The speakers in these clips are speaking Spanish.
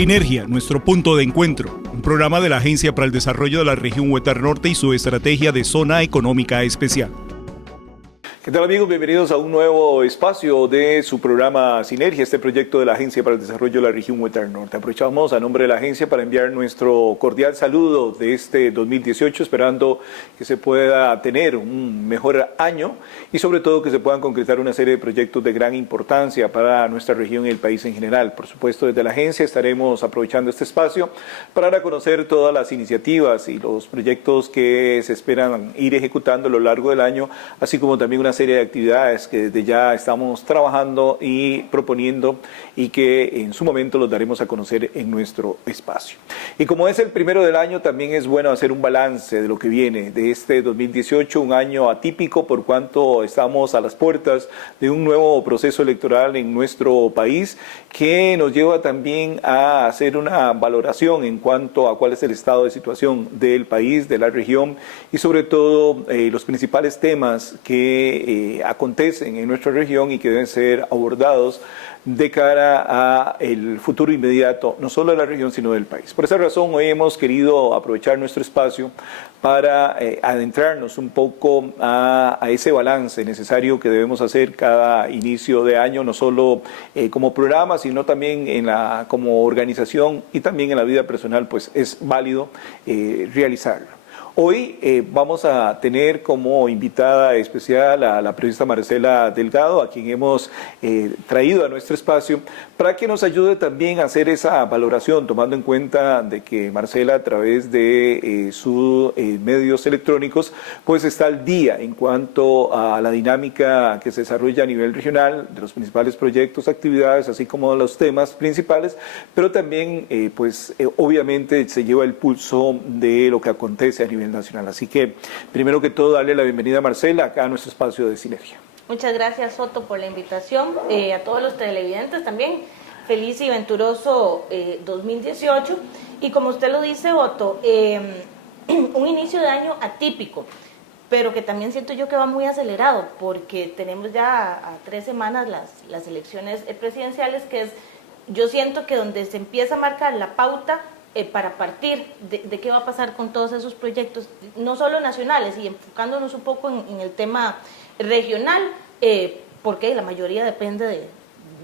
Sinergia, nuestro punto de encuentro, un programa de la Agencia para el Desarrollo de la Región Huetar Norte y su estrategia de Zona Económica Especial. ¿Qué tal, amigos? Bienvenidos a un nuevo espacio de su programa Sinergia, este proyecto de la Agencia para el Desarrollo de la Región Huetar Norte. Aprovechamos a nombre de la agencia para enviar nuestro cordial saludo de este 2018, esperando que se pueda tener un mejor año y sobre todo que se puedan concretar una serie de proyectos de gran importancia para nuestra región y el país en general. Por supuesto, desde la agencia estaremos aprovechando este espacio para dar a conocer todas las iniciativas y los proyectos que se esperan ir ejecutando a lo largo del año, así como también una serie de actividades que desde ya estamos trabajando y proponiendo y que en su momento los daremos a conocer en nuestro espacio. Y como es el primero del año, también es bueno hacer un balance de lo que viene de este 2018, un año atípico por cuanto estamos a las puertas de un nuevo proceso electoral en nuestro país que nos lleva también a hacer una valoración en cuanto a cuál es el estado de situación del país, de la región y sobre todo los principales temas que acontecen en nuestra región y que deben ser abordados de cara a el futuro inmediato, no solo de la región, sino del país. Por esa razón, hoy hemos querido aprovechar nuestro espacio para adentrarnos un poco a ese balance necesario que debemos hacer cada inicio de año, no solo como programa, sino también como organización y también en la vida personal, pues es válido realizarlo. Hoy vamos a tener como invitada especial a la periodista Marcela Delgado, a quien hemos traído a nuestro espacio para que nos ayude también a hacer esa valoración, tomando en cuenta de que Marcela a través de sus medios electrónicos pues está al día en cuanto a la dinámica que se desarrolla a nivel regional, de los principales proyectos, actividades, así como de los temas principales, pero también obviamente se lleva el pulso de lo que acontece a nivel nacional. Así que, primero que todo, darle la bienvenida a Marcela acá a nuestro espacio de Sinergia. Muchas gracias, Otto, por la invitación. A todos los televidentes también, feliz y venturoso 2018. Y como usted lo dice, Otto, un inicio de año atípico, pero que también siento yo que va muy acelerado, porque tenemos ya a 3 semanas las elecciones presidenciales, que es, yo siento que donde se empieza a marcar la pauta para partir de qué va a pasar con todos esos proyectos, no solo nacionales, y enfocándonos un poco en el tema regional, porque la mayoría depende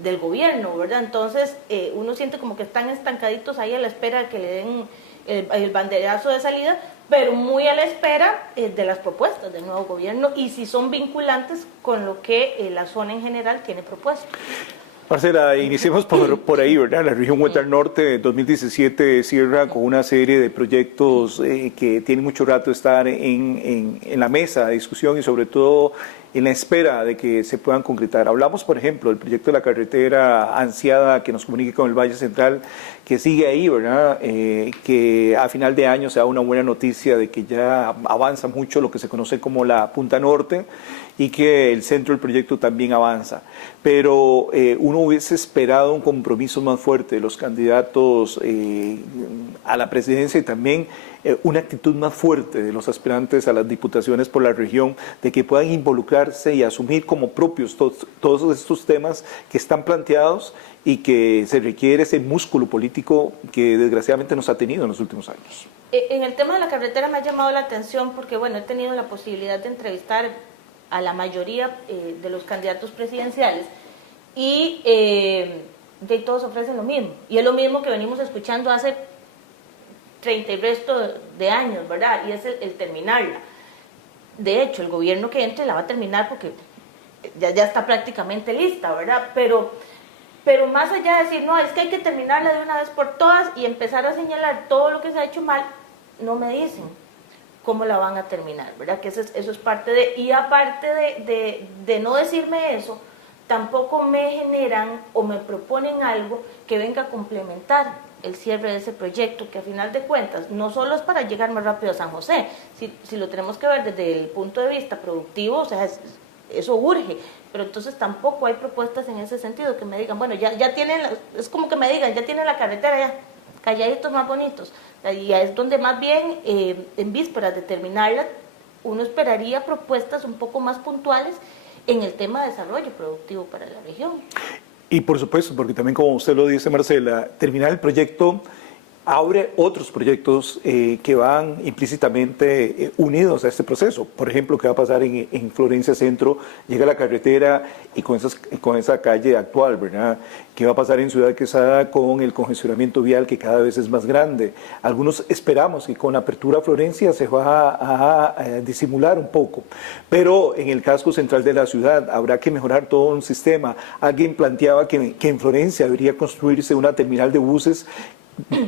del gobierno, ¿verdad? Entonces, uno siente como que están estancaditos ahí a la espera de que le den el banderazo de salida, pero muy a la espera de las propuestas del nuevo gobierno y si son vinculantes con lo que la zona en general tiene propuesto. Marcela, iniciemos por ahí, ¿verdad? La región Huetar Norte 2017 cierra con una serie de proyectos que tienen mucho rato estar en la mesa de discusión y sobre todo en la espera de que se puedan concretar. Hablamos, por ejemplo, del proyecto de la carretera ansiada que nos comunique con el Valle Central, que sigue ahí, ¿verdad? Que a final de año se da una buena noticia de que ya avanza mucho lo que se conoce como la Punta Norte y que el centro del proyecto también avanza. Pero uno hubiese esperado un compromiso más fuerte de los candidatos a la presidencia y también una actitud más fuerte de los aspirantes a las diputaciones por la región, de que puedan involucrarse y asumir como propios todos estos temas que están planteados y que se requiere ese músculo político que desgraciadamente nos ha tenido en los últimos años. En el tema de la carretera me ha llamado la atención porque, bueno, he tenido la posibilidad de entrevistar a la mayoría de los candidatos presidenciales y de todos ofrecen lo mismo, y es lo mismo que venimos escuchando hace 30 y resto de años, ¿verdad? Y es el terminarla. De hecho, el gobierno que entre la va a terminar porque ya está prácticamente lista, ¿verdad? Pero más allá de decir, no, es que hay que terminarla de una vez por todas y empezar a señalar todo lo que se ha hecho mal, no me dicen cómo la van a terminar, ¿verdad? Que eso es parte de... Y aparte de no decirme eso, tampoco me generan o me proponen algo que venga a complementar el cierre de ese proyecto, que a final de cuentas no solo es para llegar más rápido a San José, si lo tenemos que ver desde el punto de vista productivo, o sea, eso urge, pero entonces tampoco hay propuestas en ese sentido que me digan, bueno, ya tienen, es como que me digan, ya tienen la carretera ya, calladitos más bonitos, y es donde más bien en vísperas de terminarla uno esperaría propuestas un poco más puntuales en el tema de desarrollo productivo para la región. Y por supuesto, porque también como usted lo dice, Marcela, terminar el proyecto abre otros proyectos que van implícitamente unidos a este proceso. Por ejemplo, ¿qué va a pasar en Florencia Centro? Llega la carretera y con esa calle actual, ¿verdad? ¿Qué va a pasar en Ciudad Quesada con el congestionamiento vial que cada vez es más grande? Algunos esperamos que con la apertura a Florencia se va a disimular un poco, pero en el casco central de la ciudad habrá que mejorar todo un sistema. Alguien planteaba que en Florencia debería construirse una terminal de buses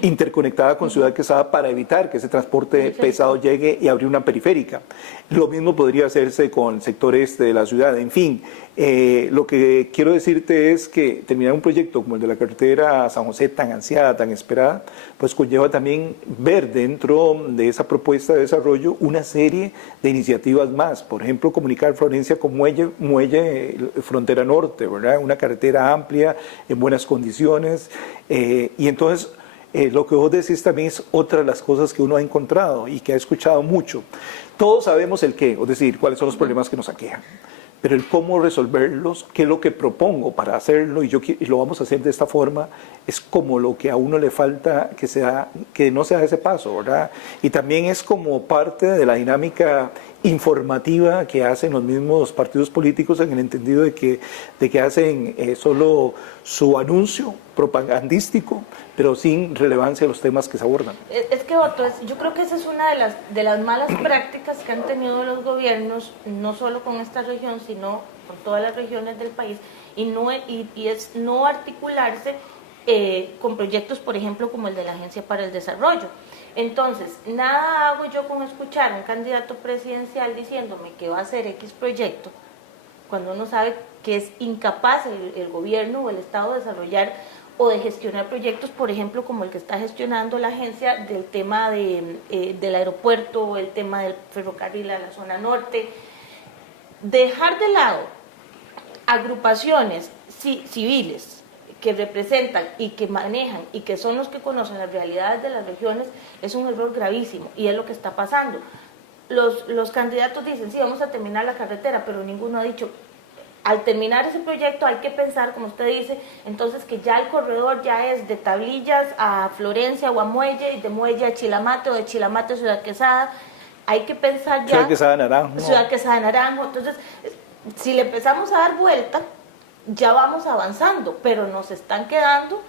interconectada con Ciudad Quesada para evitar que ese transporte pesado llegue y abrir una periférica. Lo mismo podría hacerse con el sector este de la ciudad. En fin, lo que quiero decirte es que terminar un proyecto como el de la carretera San José, tan ansiada, tan esperada, pues conlleva también ver dentro de esa propuesta de desarrollo una serie de iniciativas más. Por ejemplo, comunicar Florencia con muelle frontera norte, ¿verdad? Una carretera amplia, en buenas condiciones, y entonces lo que vos decís también es otra de las cosas que uno ha encontrado y que ha escuchado mucho. Todos sabemos el qué, es decir, cuáles son los problemas que nos aquejan, pero el cómo resolverlos, qué es lo que propongo para hacerlo y lo vamos a hacer de esta forma, es como lo que a uno le falta que no se da ese paso, ¿verdad? Y también es como parte de la dinámica informativa que hacen los mismos partidos políticos en el entendido de que hacen solo su anuncio propagandístico, pero sin relevancia a los temas que se abordan. Es que, Otto, yo creo que esa es una de las malas prácticas que han tenido los gobiernos, no solo con esta región, sino con todas las regiones del país, y es no articularse con proyectos, por ejemplo, como el de la Agencia para el Desarrollo. Entonces, nada hago yo con escuchar a un candidato presidencial diciéndome que va a hacer X proyecto, cuando uno sabe que es incapaz el gobierno o el Estado de desarrollar o de gestionar proyectos, por ejemplo, como el que está gestionando la agencia del tema del aeropuerto, el tema del ferrocarril a la zona norte. Dejar de lado agrupaciones civiles que representan y que manejan y que son los que conocen las realidades de las regiones es un error gravísimo y es lo que está pasando. Los candidatos dicen, sí, vamos a terminar la carretera, pero ninguno ha dicho, al terminar ese proyecto hay que pensar, como usted dice, entonces que ya el corredor ya es de Tablillas a Florencia o a Muelle, y de Muelle a Chilamate o de Chilamate a Ciudad Quesada. Hay que pensar ya... Ciudad Quesada Naranjo. Ciudad Quesada Naranjo. Entonces, si le empezamos a dar vuelta, ya vamos avanzando, pero nos están quedando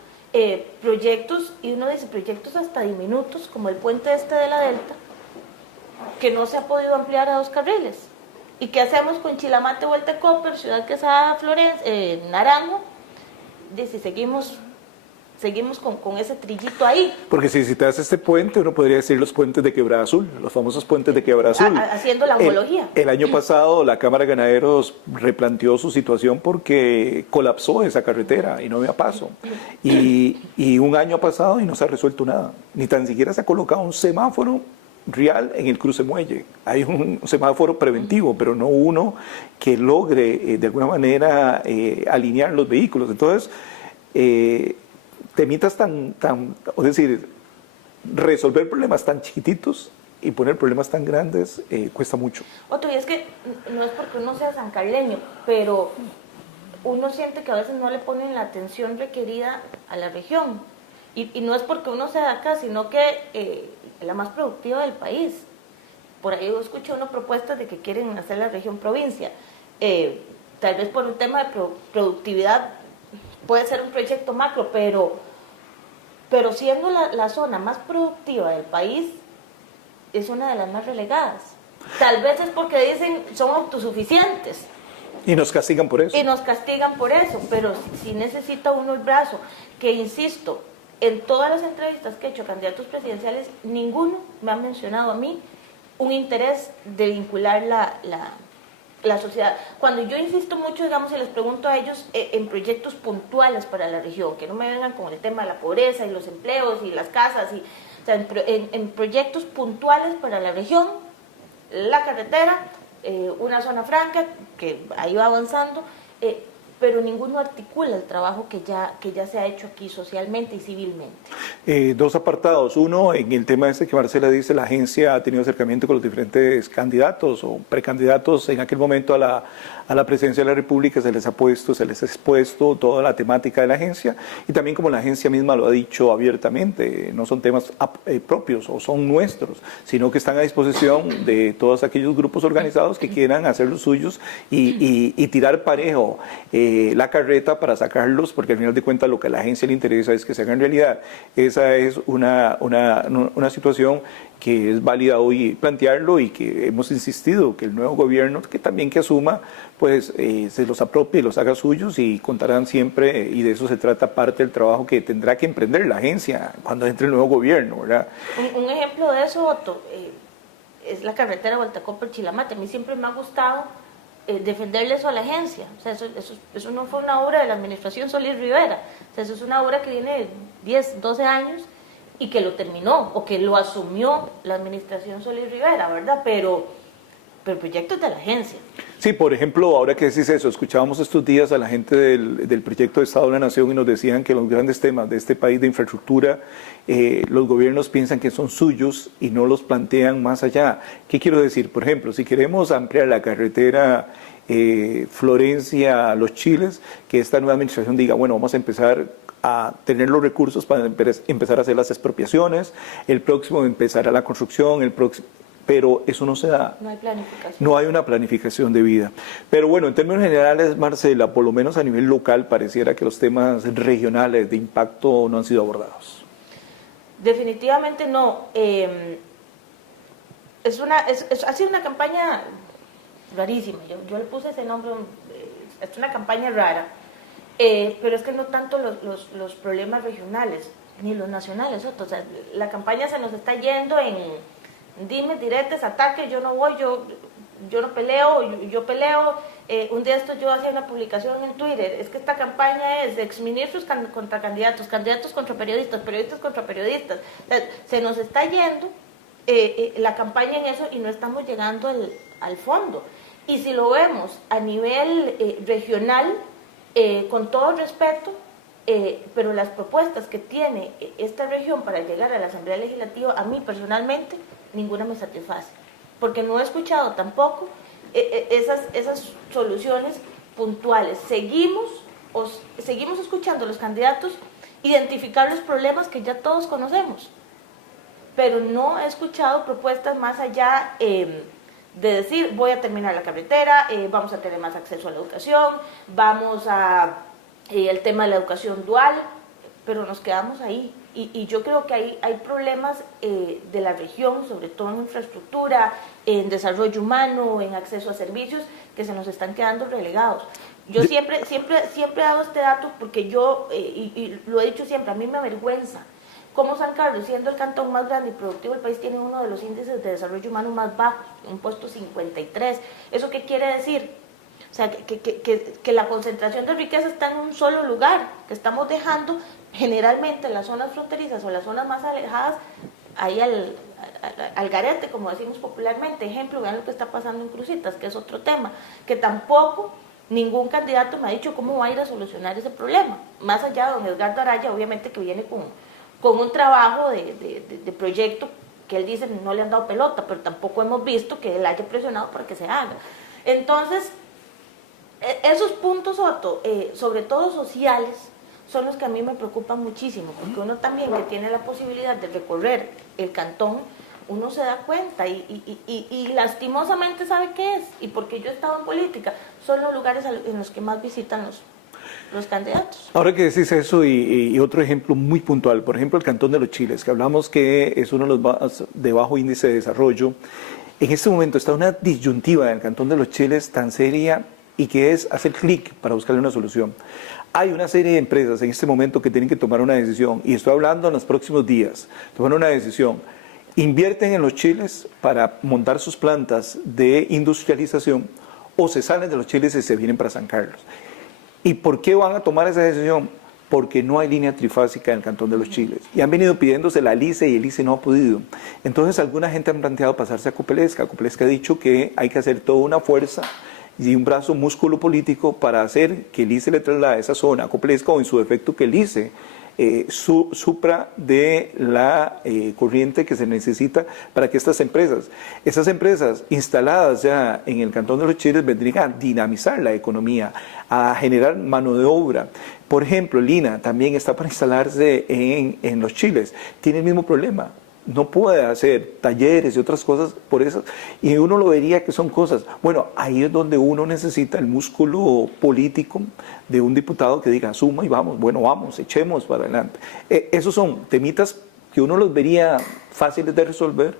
proyectos, y uno dice proyectos hasta diminutos, como el puente este de la Delta, que no se ha podido ampliar a 2 carriles. ¿Y qué hacemos con Chilamate, Vuelta Copper, Ciudad Quesada, Florencia, Naranjo? Dice, seguimos con ese trillito ahí. Porque si te hace este puente, uno podría decir los puentes de Quebrada Azul, los famosos puentes de Quebrada Azul. Haciendo la homología. El año pasado la Cámara de Ganaderos replanteó su situación porque colapsó esa carretera y no había paso. Y un año ha pasado y no se ha resuelto nada. Ni tan siquiera se ha colocado un semáforo real en el cruce muelle. Hay un semáforo preventivo, pero no uno que logre de alguna manera alinear los vehículos. Entonces, temitas es decir, resolver problemas tan chiquititos y poner problemas tan grandes cuesta mucho. Otro, y es que no es porque uno sea sancarleño, pero uno siente que a veces no le ponen la atención requerida a la región. Y no es porque uno sea de acá, sino que es la más productiva del país. Por ahí yo escuché una propuesta de que quieren hacer la región provincia. Tal vez por un tema de productividad puede ser un proyecto macro, pero siendo la zona más productiva del país, es una de las más relegadas. Tal vez es porque dicen son autosuficientes. Y nos castigan por eso. Y nos castigan por eso, pero si necesita uno el brazo, que insisto, en todas las entrevistas que he hecho a candidatos presidenciales, ninguno me ha mencionado a mí un interés de vincular la sociedad. Cuando yo insisto mucho, digamos, y les pregunto a ellos en proyectos puntuales para la región, que no me vengan con el tema de la pobreza y los empleos y las casas, o sea, en proyectos puntuales para la región, la carretera, una zona franca, que ahí va avanzando, pero ninguno articula el trabajo que ya se ha hecho aquí socialmente y civilmente. Dos apartados. Uno, en el tema este que Marcela dice, la agencia ha tenido acercamiento con los diferentes candidatos o precandidatos en aquel momento a la presidencia de la República, se les ha expuesto toda la temática de la agencia, y también como la agencia misma lo ha dicho abiertamente, no son temas propios o son nuestros, sino que están a disposición de todos aquellos grupos organizados que quieran hacer los suyos y tirar parejo la carreta para sacarlos, porque al final de cuentas lo que a la agencia le interesa es que se hagan realidad. Esa es una situación que es válida hoy plantearlo, y que hemos insistido que el nuevo gobierno, que también que asuma, pues se los apropie y los haga suyos, y contarán siempre, y de eso se trata parte del trabajo que tendrá que emprender la agencia cuando entre el nuevo gobierno, ¿verdad? Un ejemplo de eso, Otto, es la carretera Gualtacópetl-Chilamate. A mí siempre me ha gustado defenderle eso a la agencia. O sea, eso no fue una obra de la administración Solís Rivera. O sea, eso es una obra que viene de 10, 12 años y que lo terminó o que lo asumió la administración Solís Rivera, ¿verdad? Pero el proyecto es de la agencia. Sí, por ejemplo, ahora que decís eso, escuchábamos estos días a la gente del proyecto de Estado de la Nación y nos decían que los grandes temas de este país de infraestructura, los gobiernos piensan que son suyos y no los plantean más allá. ¿Qué quiero decir? Por ejemplo, si queremos ampliar la carretera Florencia-Los Chiles, que esta nueva administración diga, bueno, vamos a empezar a tener los recursos para empezar a hacer las expropiaciones, el próximo empezará la construcción, pero eso no se da. No hay planificación. No hay una planificación de vida. Pero bueno, en términos generales, Marcela, por lo menos a nivel local, pareciera que los temas regionales de impacto no han sido abordados. Definitivamente no. Ha sido una campaña rarísima. Yo le puse ese nombre, es una campaña rara. Pero es que no tanto los problemas regionales, ni los nacionales. O sea, la campaña se nos está yendo en dimes, diretes, ataques, yo no voy, yo no peleo, yo peleo. Un día yo hacía una publicación en Twitter, es que esta campaña es de exministros contra candidatos, candidatos contra periodistas, periodistas contra periodistas. O sea, se nos está yendo la campaña en eso y no estamos llegando al fondo. Y si lo vemos a nivel regional, con todo respeto, pero las propuestas que tiene esta región para llegar a la Asamblea Legislativa, a mí personalmente, ninguna me satisface, porque no he escuchado tampoco esas soluciones puntuales. Seguimos escuchando a los candidatos identificar los problemas que ya todos conocemos, pero no he escuchado propuestas más allá de decir, voy a terminar la carretera, vamos a tener más acceso a la educación, vamos a el tema de la educación dual, pero nos quedamos ahí. Y yo creo que hay problemas de la región, sobre todo en infraestructura, en desarrollo humano, en acceso a servicios, que se nos están quedando relegados. Yo siempre he dado este dato porque yo, y lo he dicho siempre, a mí me avergüenza cómo San Carlos, siendo el cantón más grande y productivo del país, tiene uno de los índices de desarrollo humano más bajos, un puesto 53. ¿Eso qué quiere decir? O sea, que la concentración de riqueza está en un solo lugar, que estamos dejando generalmente en las zonas fronterizas o las zonas más alejadas, ahí al garete, como decimos popularmente. Ejemplo, vean lo que está pasando en Cruzitas, que es otro tema, que tampoco ningún candidato me ha dicho cómo va a ir a solucionar ese problema, más allá de don Edgardo Araya, obviamente, que viene con un trabajo de proyecto que él dice no le han dado pelota, pero tampoco hemos visto que él haya presionado para que se haga. Entonces, esos puntos, Otto, sobre todo sociales, son los que a mí me preocupan muchísimo, porque uno también que tiene la posibilidad de recorrer el cantón, uno se da cuenta y lastimosamente sabe qué es, y porque yo he estado en política, son los lugares en los que más visitan los candidatos. Ahora que decís eso, y otro ejemplo muy puntual, por ejemplo el Cantón de los Chiles, que hablamos que es uno de los más de bajo índice de desarrollo, en este momento está una disyuntiva en el Cantón de los Chiles tan seria, y que es hacer clic para buscarle una solución. Hay una serie de empresas en este momento que tienen que tomar una decisión, y estoy hablando en los próximos días, tomar una decisión. Invierten en los chiles para montar sus plantas de industrialización, o se salen de los chiles y se vienen para San Carlos. ¿Y por qué van a tomar esa decisión? Porque no hay línea trifásica en el Cantón de los Chiles. Y han venido pidiéndose la LICE y el LICE no ha podido. Entonces alguna gente ha planteado pasarse a Copelesca. Copelesca ha dicho que hay que hacer toda una fuerza y un brazo músculo político para hacer que el ICE le traslade a esa zona, acoplezca o en su defecto que el ICE supra de la corriente que se necesita para que esas empresas instaladas ya en el Cantón de los Chiles vendrían a dinamizar la economía, a generar mano de obra. Por ejemplo, Lina también está para instalarse en los Chiles, tiene el mismo problema. No puede hacer talleres y otras cosas por eso, y uno lo vería que son cosas, bueno, ahí es donde uno necesita el músculo político de un diputado que diga, suma y vamos, bueno, vamos, echemos para adelante. Esos son temitas que uno los vería fáciles de resolver,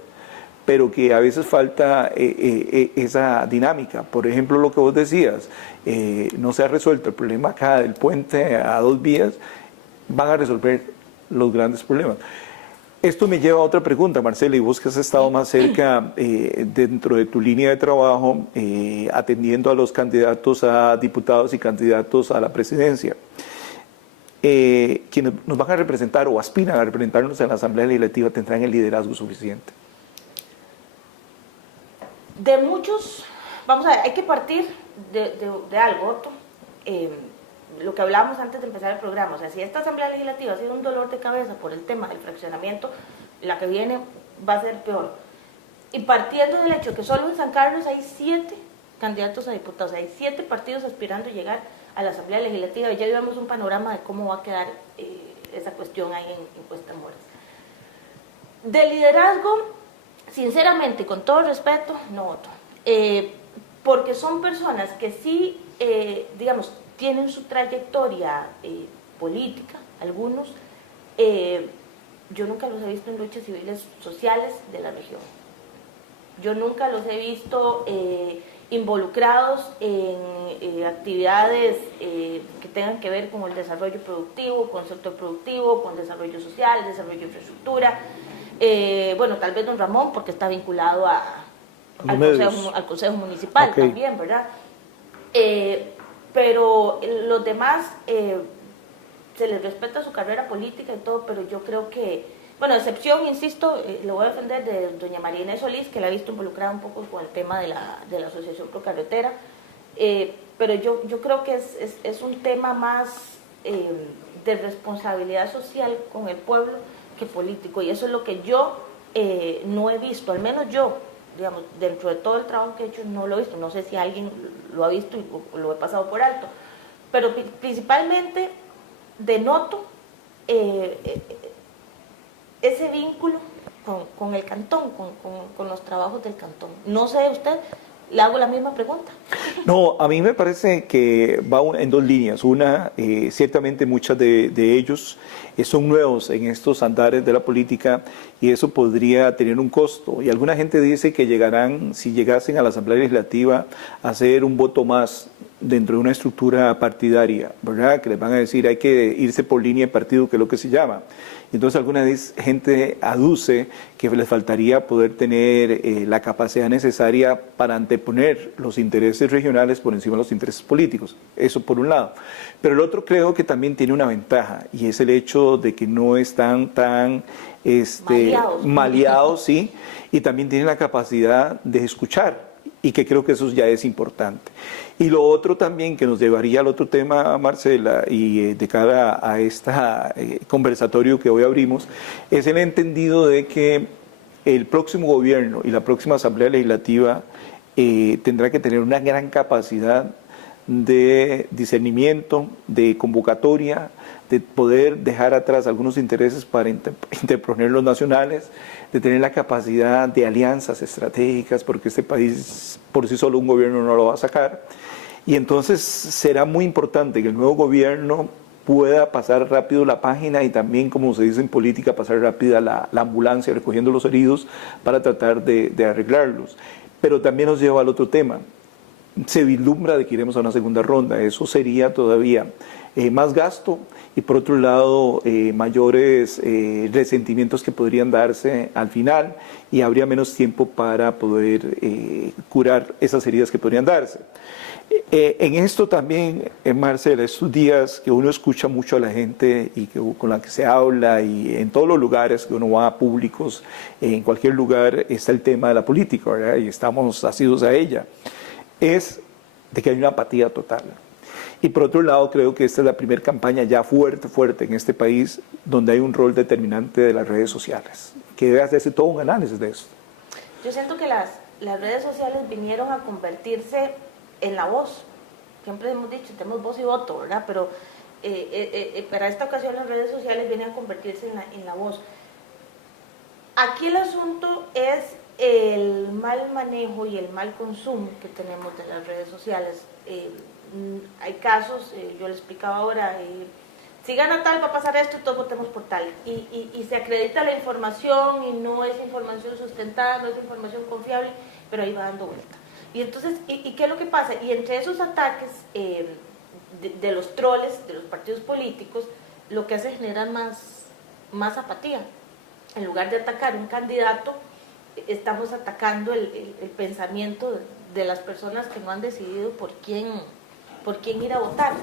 pero que a veces falta esa dinámica. Por ejemplo, lo que vos decías, no se ha resuelto el problema acá del puente a 2 vías, van a resolver los grandes problemas. Esto me lleva a otra pregunta, Marcela, y vos que has estado más cerca dentro de tu línea de trabajo, atendiendo a los candidatos a diputados y candidatos a la presidencia, quienes nos van a representar o aspiran a representarnos en la Asamblea Legislativa, ¿tendrán el liderazgo suficiente? De muchos, vamos a ver, hay que partir de algo, Otto. Lo que hablábamos antes de empezar el programa, o sea, si esta Asamblea Legislativa ha sido un dolor de cabeza por el tema del fraccionamiento, la que viene va a ser peor. Y partiendo del hecho que solo en San Carlos hay 7 candidatos a diputados, hay 7 partidos aspirando a llegar a la Asamblea Legislativa, y ya vemos un panorama de cómo va a quedar esa cuestión ahí en Cuesta Moras. De liderazgo, sinceramente, con todo respeto, no voto. Porque son personas que sí, digamos, tienen su trayectoria política, algunos. Yo nunca los he visto en luchas civiles sociales de la región. Yo nunca los he visto involucrados en actividades que tengan que ver con el desarrollo productivo, con el sector productivo, con desarrollo social, desarrollo de infraestructura. Bueno, tal vez don Ramón, porque está vinculado al Consejo Municipal, okay, también, ¿verdad? Pero los demás se les respeta su carrera política y todo, pero yo creo que, bueno, excepción, insisto, lo voy a defender de doña María Inés Solís, que la he visto involucrada un poco con el tema de la Asociación Pro Carretera, pero yo creo que es un tema más de responsabilidad social con el pueblo que político, y eso es lo que yo no he visto, al menos yo, digamos, dentro de todo el trabajo que he hecho, no lo he visto. No sé si alguien lo ha visto y lo he pasado por alto, pero principalmente denoto ese vínculo con el cantón, con los trabajos del cantón. No sé, usted, le hago la misma pregunta. No, a mí me parece que va en 2 líneas. Una, ciertamente muchos de ellos son nuevos en estos andares de la política, y eso podría tener un costo. Y alguna gente dice que llegarán, si llegasen a la Asamblea Legislativa, a ser un voto más dentro de una estructura partidaria, ¿verdad? Que les van a decir hay que irse por línea de partido, que es lo que se llama. Entonces alguna gente aduce que les faltaría poder tener la capacidad necesaria para anteponer los intereses regionales por encima de los intereses políticos. Eso por un lado. Pero el otro creo que también tiene una ventaja, y es el hecho de que no están tan maleados, sí, y también tienen la capacidad de escuchar, y que creo que eso ya es importante. Y lo otro también que nos llevaría al otro tema, Marcela, y de cara a este conversatorio que hoy abrimos, es el entendido de que el próximo gobierno y la próxima Asamblea Legislativa tendrá que tener una gran capacidad de discernimiento, de convocatoria, de poder dejar atrás algunos intereses para interponer los nacionales, de tener la capacidad de alianzas estratégicas, porque este país por sí solo un gobierno no lo va a sacar. Y entonces será muy importante que el nuevo gobierno pueda pasar rápido la página, y también, como se dice en política, pasar rápida la ambulancia recogiendo los heridos para tratar de arreglarlos. Pero también nos lleva al otro tema. Se vislumbra de que iremos a una segunda ronda. Eso sería todavía más gasto, y por otro lado mayores resentimientos que podrían darse al final, y habría menos tiempo para poder curar esas heridas que podrían darse. En esto también, Marcela, estos días que uno escucha mucho a la gente y con la que se habla, y en todos los lugares que uno va a públicos, en cualquier lugar está el tema de la política, ¿verdad? Y estamos asiduos a ella. Es de que hay una apatía total. Y por otro lado, creo que esta es la primera campaña ya fuerte en este país donde hay un rol determinante de las redes sociales, que debe hacerse todo un análisis de esto. Yo siento que las redes sociales vinieron a convertirse en la voz. Siempre hemos dicho, tenemos voz y voto, ¿verdad? Pero para esta ocasión las redes sociales vienen a convertirse en la voz. Aquí el asunto es el mal manejo y el mal consumo que tenemos de las redes sociales. Hay casos, yo le explicaba ahora, si gana tal va a pasar esto y todos votemos por tal. Y se acredita la información y no es información sustentada, no es información confiable, pero ahí va dando vuelta. Y entonces, ¿y qué es lo que pasa? Y entre esos ataques de los troles, de los partidos políticos, lo que hace es generar más apatía. En lugar de atacar un candidato, estamos atacando el pensamiento de las personas que no han decidido por quién ir a votar.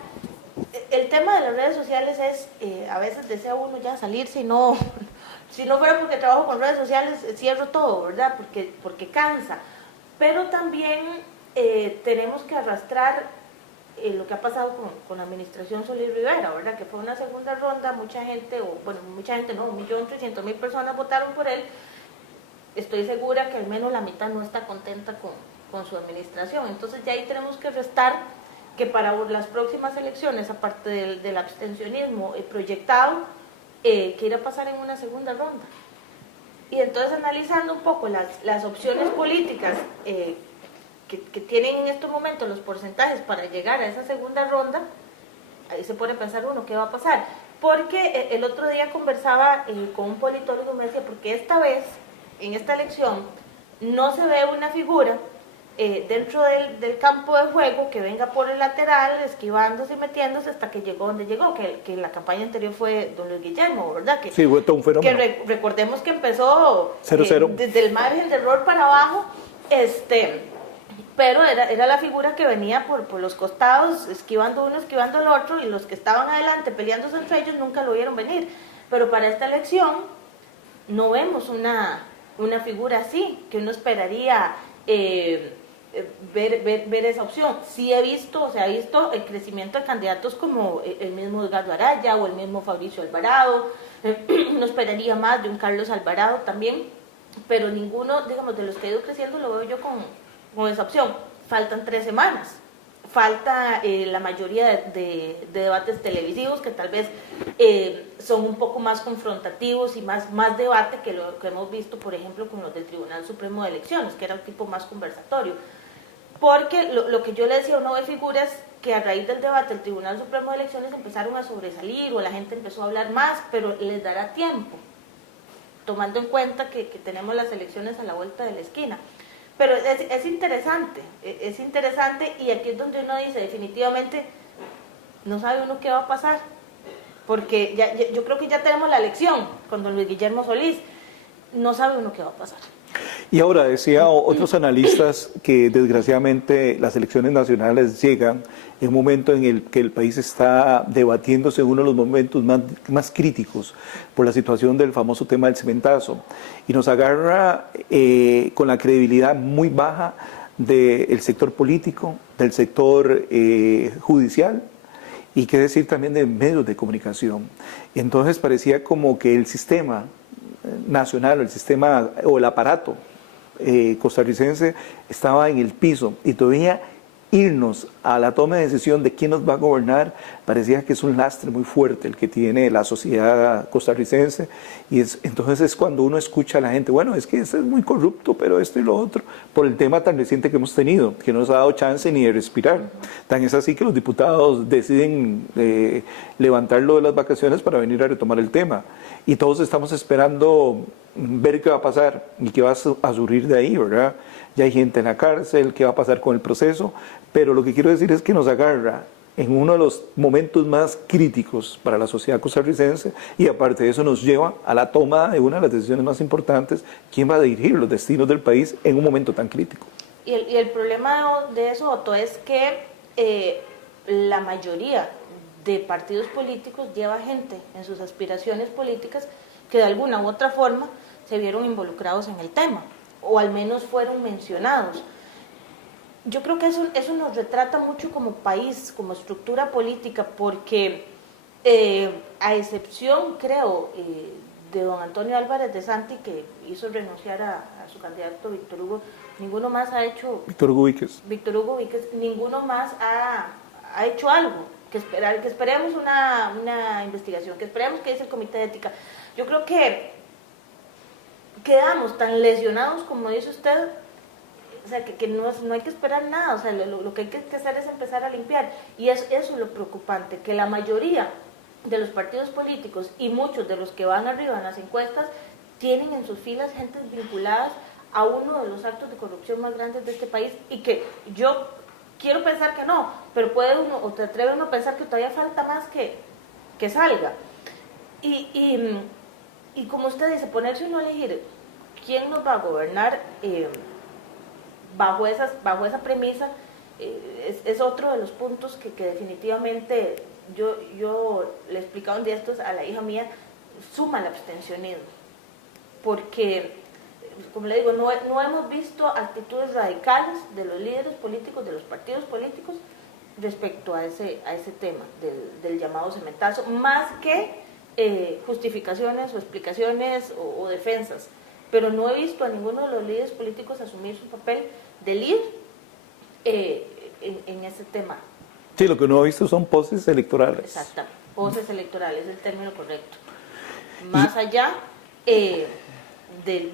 El tema de las redes sociales es, a veces desea uno ya salirse y no, si no fuera porque trabajo con redes sociales, cierro todo, ¿verdad? Porque cansa. Pero también tenemos que arrastrar lo que ha pasado con la administración Solís Rivera, ¿verdad? Que fue una segunda ronda, mucha gente no, 1.300.000 personas votaron por él. Estoy segura que al menos la mitad no está contenta con su administración. Entonces ya ahí tenemos que restar que para las próximas elecciones, aparte del abstencionismo proyectado, que irá a pasar en una segunda ronda. Y entonces analizando un poco las opciones políticas que tienen en estos momentos los porcentajes para llegar a esa segunda ronda, ahí se puede pensar uno, ¿qué va a pasar? Porque el otro día conversaba con un politólogo y me decía, porque esta vez, en esta elección, no se ve una figura dentro del campo de juego que venga por el lateral, esquivándose y metiéndose hasta que llegó donde llegó, que la campaña anterior fue don Luis Guillermo, ¿verdad? Que, sí, fue todo un fenómeno. Que recordemos que empezó 0-0. Desde el margen de error para abajo, pero era la figura que venía por los costados, esquivando uno, esquivando el otro, y los que estaban adelante peleándose entre ellos nunca lo vieron venir. Pero para esta elección no vemos una figura así, que uno esperaría ver esa opción. Sí se ha visto el crecimiento de candidatos como el mismo Edgardo Araya o el mismo Fabricio Alvarado. Uno esperaría más de un Carlos Alvarado también, pero ninguno, digamos, de los que ha ido creciendo lo veo yo con esa opción. Faltan 3 semanas, falta la mayoría de debates televisivos que tal vez son un poco más confrontativos y más debate que lo que hemos visto, por ejemplo, con los del Tribunal Supremo de Elecciones, que era un tipo más conversatorio. Porque lo que yo le decía, uno ve figuras que a raíz del debate del Tribunal Supremo de Elecciones empezaron a sobresalir o la gente empezó a hablar más, pero les dará tiempo, tomando en cuenta que tenemos las elecciones a la vuelta de la esquina. Pero es interesante y aquí es donde uno dice, definitivamente, no sabe uno qué va a pasar, porque yo creo que ya tenemos la elección con don Luis Guillermo Solís, no sabe uno qué va a pasar. Y ahora, decía otros analistas que desgraciadamente las elecciones nacionales llegan en un momento en el que el país está debatiéndose uno de los momentos más críticos por la situación del famoso tema del cementazo, y nos agarra con la credibilidad muy baja del sector político, del sector judicial, y qué decir también de medios de comunicación. Entonces parecía como que el sistema nacional, el sistema o el aparato costarricense estaba en el piso, y todavía irnos a la toma de decisión de quién nos va a gobernar parecía que es un lastre muy fuerte el que tiene la sociedad costarricense. Y entonces es cuando uno escucha a la gente, bueno, es que este es muy corrupto, pero esto y lo otro, por el tema tan reciente que hemos tenido, que no nos ha dado chance ni de respirar. Tan es así que los diputados deciden levantarlo de las vacaciones para venir a retomar el tema, y todos estamos esperando ver qué va a pasar y qué va a surgir de ahí, ¿verdad? Ya hay gente en la cárcel, qué va a pasar con el proceso, pero lo que quiero decir es que nos agarra en uno de los momentos más críticos para la sociedad costarricense, y aparte de eso nos lleva a la toma de una de las decisiones más importantes: quién va a dirigir los destinos del país en un momento tan crítico. Y el problema de eso, Otto, es que la mayoría de partidos políticos lleva gente en sus aspiraciones políticas que de alguna u otra forma se vieron involucrados en el tema, o al menos fueron mencionados. Yo creo que eso nos retrata mucho como país, como estructura política, porque a excepción, creo, de don Antonio Álvarez de Santi, que hizo renunciar a su candidato Víctor Hugo, ninguno más ha hecho... Víctor Hugo Víquez, ninguno más ha hecho algo. Que esperemos una investigación, que esperemos que dice el Comité de Ética. Yo creo que quedamos tan lesionados, como dice usted, o sea, que no hay que esperar nada, o sea, lo que hay que hacer es empezar a limpiar, y eso es lo preocupante, que la mayoría de los partidos políticos y muchos de los que van arriba en las encuestas tienen en sus filas gentes vinculadas a uno de los actos de corrupción más grandes de este país, y que yo quiero pensar que no, pero puede uno, o te atreve uno a pensar que todavía falta más que salga. Y como usted dice, ponerse uno a elegir quién nos va a gobernar bajo esa premisa, es otro de los puntos que definitivamente yo le explicaba un día estos a la hija mía, suma el abstencionismo, porque, como le digo, no hemos visto actitudes radicales de los líderes políticos, de los partidos políticos, respecto a ese tema del llamado cementazo, más que justificaciones o explicaciones o defensas, pero no he visto a ninguno de los líderes políticos asumir su papel de líder en ese tema. Sí, lo que no he visto son poses electorales. Exactamente, poses electorales es el término correcto. Más allá de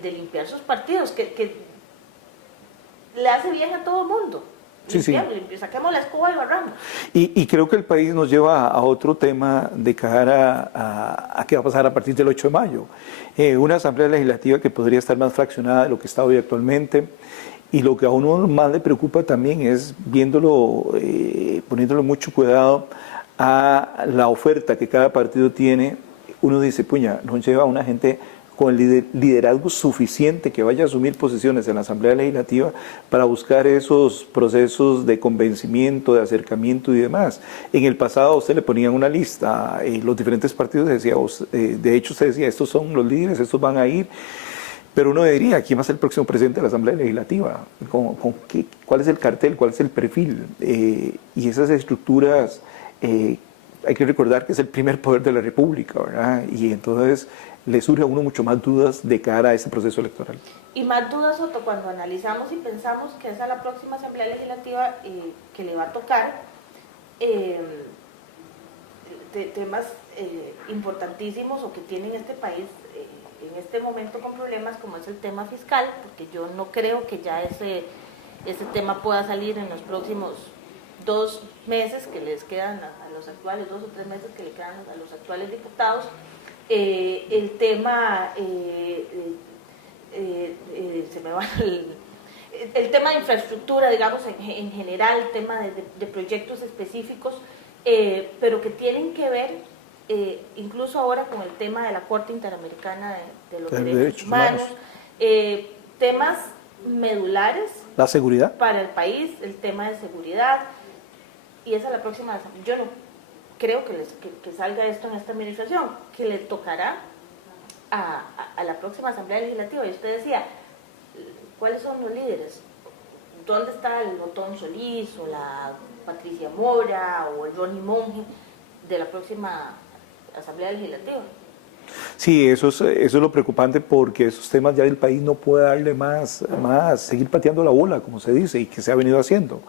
limpiar sus partidos, que le hace bien a todo el mundo. Limpiamos, saquemos la escoba y barramos. Y creo que el país nos lleva a otro tema de cara a qué va a pasar a partir del 8 de mayo. Una asamblea legislativa que podría estar más fraccionada de lo que está hoy actualmente. Y lo que a uno más le preocupa también es viéndolo, poniéndole mucho cuidado a la oferta que cada partido tiene. Uno dice, puña, no lleva a una gente con el liderazgo suficiente que vaya a asumir posiciones en la Asamblea Legislativa para buscar esos procesos de convencimiento, de acercamiento y demás. En el pasado a usted le ponían una lista, los diferentes partidos decía, de hecho usted decía, estos son los líderes, estos van a ir. Pero uno diría, ¿quién va a ser el próximo presidente de la Asamblea Legislativa? ¿Cuál es el cartel? ¿Cuál es el perfil? Y esas estructuras, hay que recordar que es el primer poder de la República, ¿verdad? Y entonces le surge a uno mucho más dudas de cara a ese proceso electoral. Y más dudas, Otto, cuando analizamos y pensamos que es a la próxima Asamblea Legislativa que le va a tocar temas importantísimos o que tienen este país en este momento con problemas, como es el tema fiscal, porque yo no creo que ya ese tema pueda salir en los próximos 2 meses que les quedan a los actuales, 2 o 3 meses que le quedan a los actuales diputados. El tema, se me va el tema de infraestructura, digamos, en general, el tema de proyectos específicos, pero que tienen que ver incluso ahora con el tema de la Corte Interamericana de los Derechos Humanos, temas medulares, la seguridad para el país, el tema de seguridad, y esa es la próxima. Yo no creo que salga esto en esta administración, que le tocará a la próxima Asamblea Legislativa. Y usted decía, ¿cuáles son los líderes? ¿Dónde está el Botón Solís o la Patricia Mora o el Ronnie Monge de la próxima Asamblea Legislativa? Sí, eso es lo preocupante, porque esos temas ya el país no puede darle más, seguir pateando la bola, como se dice, y que se ha venido haciendo.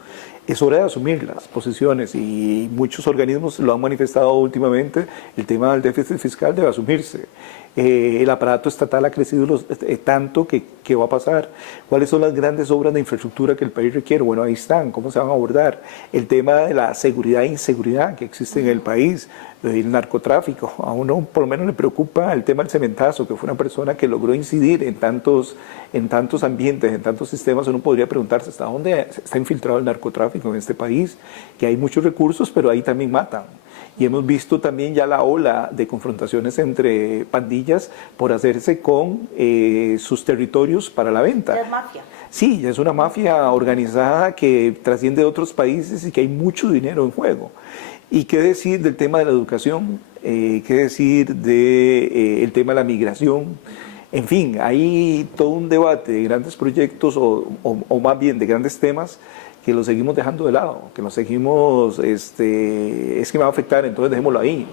Es hora de asumir las posiciones, y muchos organismos lo han manifestado últimamente. El tema del déficit fiscal debe asumirse. El aparato estatal ha crecido tanto que ¿qué va a pasar? ¿Cuáles son las grandes obras de infraestructura que el país requiere? Bueno, ahí están. ¿Cómo se van a abordar? El tema de la seguridad e inseguridad que existe en el país, el narcotráfico. A uno por lo menos le preocupa el tema del cementazo, que fue una persona que logró incidir en tantos ambientes, en tantos sistemas. Uno podría preguntarse hasta dónde está infiltrado el narcotráfico en este país, que hay muchos recursos, pero ahí también matan. Y hemos visto también ya la ola de confrontaciones entre pandillas por hacerse con sus territorios para la venta. Es mafia. Sí, ya es una mafia organizada que trasciende de otros países y que hay mucho dinero en juego. ¿Y qué decir del tema de la educación? ¿Qué decir del tema de la migración? En fin, hay todo un debate de grandes proyectos o más bien de grandes temas que lo seguimos dejando de lado, que lo seguimos, es que me va a afectar, entonces dejémoslo ahí.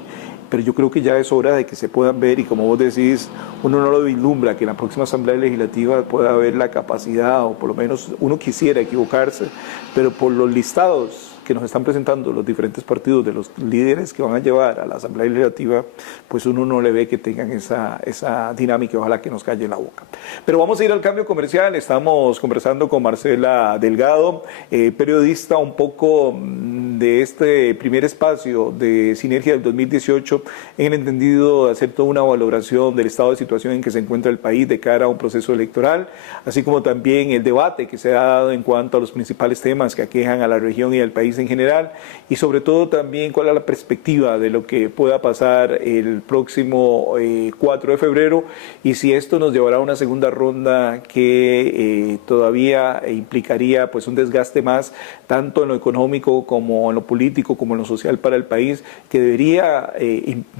Pero yo creo que ya es hora de que se puedan ver, y como vos decís, uno no lo vislumbra, que en la próxima Asamblea Legislativa pueda haber la capacidad, o por lo menos uno quisiera equivocarse, pero por los listados que nos están presentando los diferentes partidos de los líderes que van a llevar a la Asamblea Legislativa, pues uno no le ve que tengan esa dinámica, ojalá que nos calle la boca. Pero vamos a ir al cambio comercial. Estamos conversando con Marcela Delgado, periodista un poco de este primer espacio de Sinergia del 2018, en el entendido de hacer toda una valoración del estado de situación en que se encuentra el país de cara a un proceso electoral, así como también el debate que se ha dado en cuanto a los principales temas que aquejan a la región y al país en general, y sobre todo también cuál es la perspectiva de lo que pueda pasar el próximo 4 de febrero, y si esto nos llevará a una segunda ronda que todavía implicaría pues un desgaste más, tanto en lo económico como en lo político, como en lo social para el país, que debería